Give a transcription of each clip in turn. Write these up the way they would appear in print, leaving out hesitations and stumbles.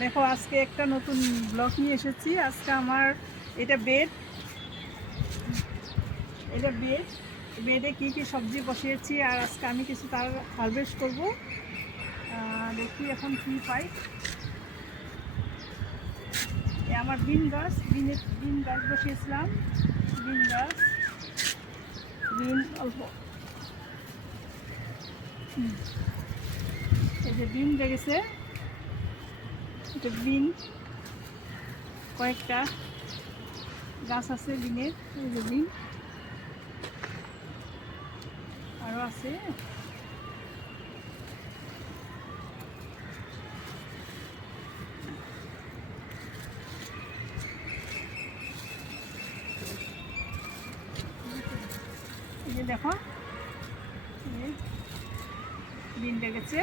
দেখো আজকে একটা নতুন ব্লগ নিয়ে এসেছি। আজকে আমার এটা বেড, বেডে কি কি সবজি বসিয়েছি আর আজকে আমি কিছু তার হারভেস্ট করব। দেখি এখন কি পাই। আমার বিন গাছ বসিয়েছিলাম। বিন অল্প, এই যে বিন লেগেছে, এটা বিন কয়েকটা গাছ আছে বিনের, এই যে বিন আরও আছে। এই যে দেখো বিন লেগেছে।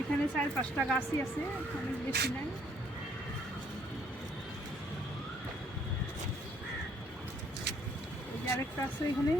এখানে 4-5টা গাছই আছে, অনেক বেশি নাই। এই যে আরেকটা আছে এখানে।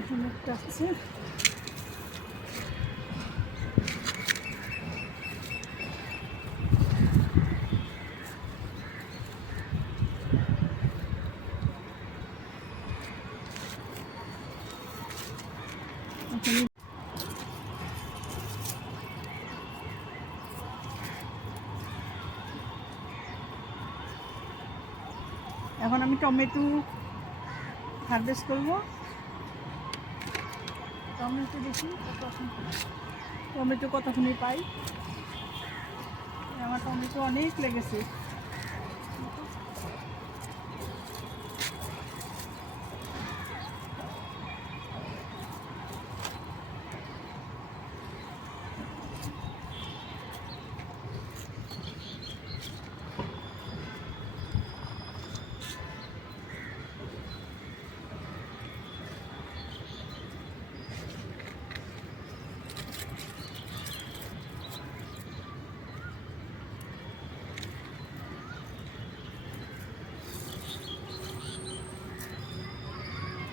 এখানে একটা আছে। এখন আমি টমেটো হারভেস্ট করব। টমেটো দেখি টমেটো কতক্ষণই পাই। আমার টমেটো অনেক লেগেছে।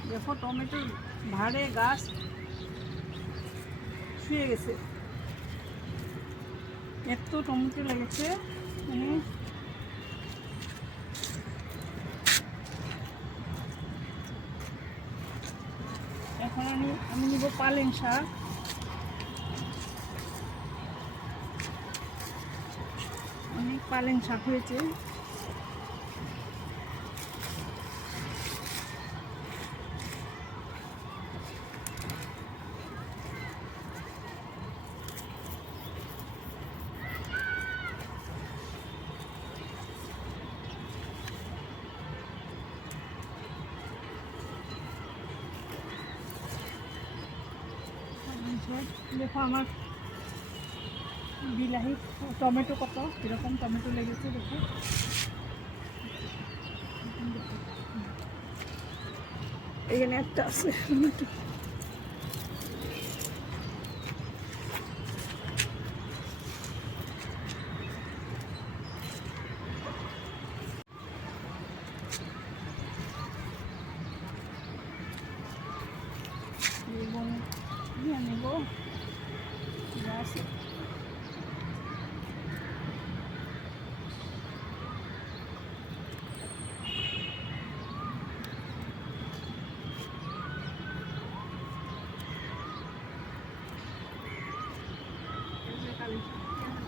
দেখো টমেটোর ভাড়ে গাছ শুয়ে গেছে, এত টমেটো লেগেছে। মানে এখন আমি নিব পালেং শাক। অনেক পালেং শাক হয়েছে। দেখো আমার বিলাহি টমেটো কত এরকম টমেটো লেগেছে। দেখো এখানে একটা আছে টমেটো। এবং নেব গাছ।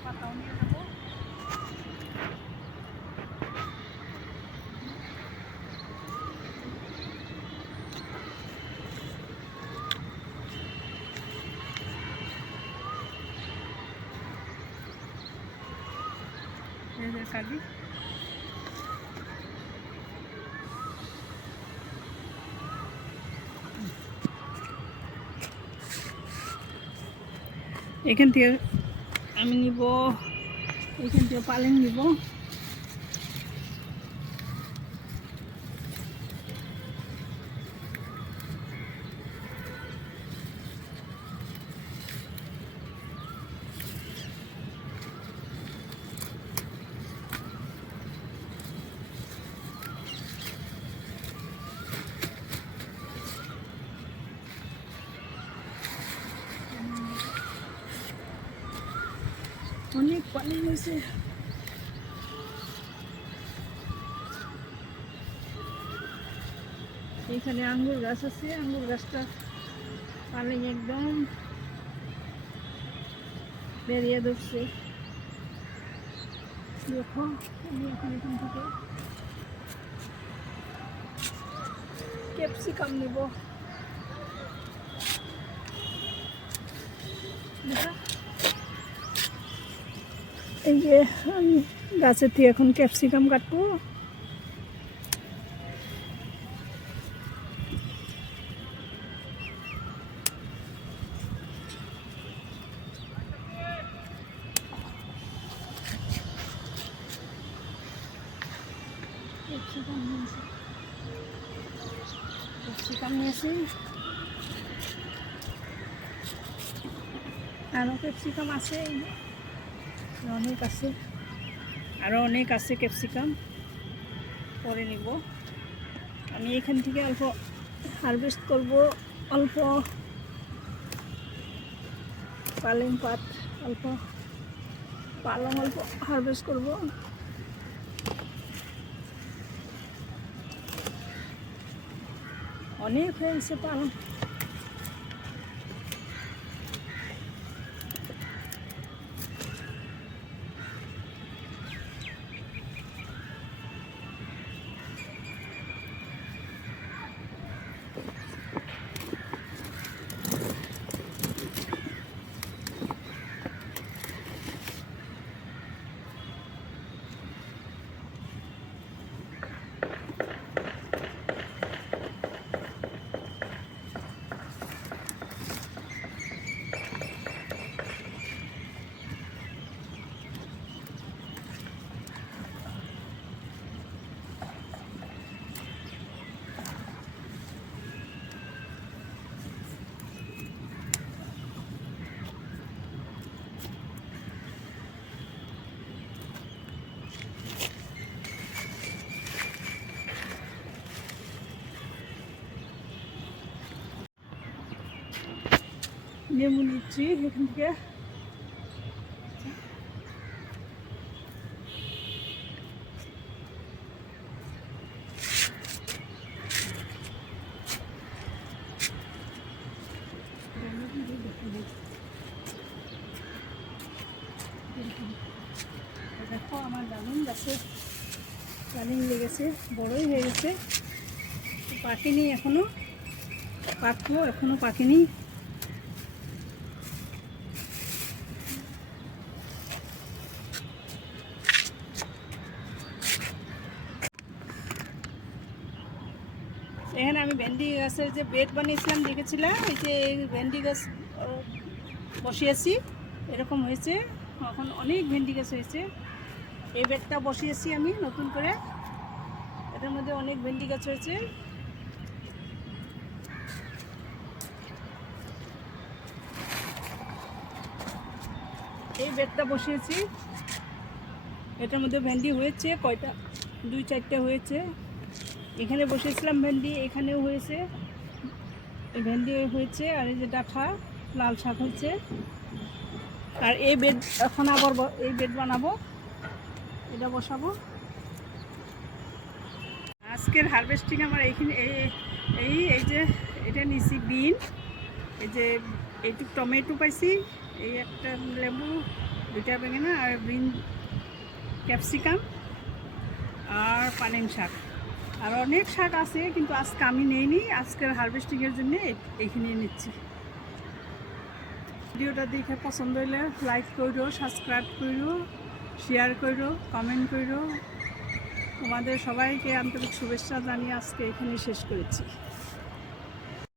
পাতাও নিয়ে যাবো। কালি এখান থেকে আমি নিব, এখান থেকে পালেং নিব। অনেক পানি হয়েছে। এখানে আঙ্গুর গাছ আছে, আঙ্গুর গাছটা পানি একদম বেরিয়ে ধরছে। দেখো আমি এখন এখান থেকে ক্যাপসিকাম নেব। এই যে আমি গাছের থেকে এখন ক্যাপসিকাম কাটবো। ক্যাপসিকাম নিয়েছি, আরও ক্যাপসিকাম আছে, অনেক আছে, আরও অনেক আছে ক্যাপসিকাম, পরে নিব। আমি এখান থেকে অল্প হারভেস্ট করব, অল্প পালেং পাত, অল্প পালং অল্প হারভেস্ট করব। অনেক হয়েছে পালং। লেবু নিচ্ছি এখান থেকে। দেখো আমার ডালিম গাছে ডালিম লেগেছে, বড়ই হয়ে গেছে, পাকেনি এখনো, পাকবো, এখনো পাকেনি। এখানে আমি ভেন্ডি গাছের যে বেড বানিয়েছিলাম দেখেছিলাম, এই যে ভেন্ডি গাছ বসিয়েছি, এরকম হয়েছে, এখন অনেক ভেন্ডি গাছ হয়েছে। এই বেডটা বসিয়েছি আমি নতুন করে, এটার মধ্যে অনেক ভেন্ডি গাছ হয়েছে। এই বেডটা বসিয়েছি, এটার মধ্যে ভেন্ডি হয়েছে কয়টা, 2-4টে হয়েছে। এখানে বসেছিলাম ভেন্ডি, এখানেও হয়েছে ভেন্ডি হয়েছে, আর এই যে ডাঁটা লাল শাক হয়েছে। আর এই বেড এখন আবার এই বেড বানাবো, এটা বসাবো। আজকের হারভেস্টিং আমার এইখানে এই যে এটা নিছি বিন, এই যে এইটুক টমেটো পাইছি, এই একটা লেবু, 2টা বেঙেনা, আর বিন, ক্যাপসিকাম আর পালেং শাক, আর অনেক শাক আছে, কিন্তু আজকে আমি নেইনি, আজকের হারভেস্টিংয়ের জন্য এইখানে নিচ্ছি। ভিডিওটা দেখে পছন্দ হলে লাইক করো, সাবস্ক্রাইব করো, শেয়ার করো, কমেন্ট করো। তোমাদের সবাইকে আন্তরিক শুভেচ্ছা জানিয়ে আজকে এখানে শেষ করেছি।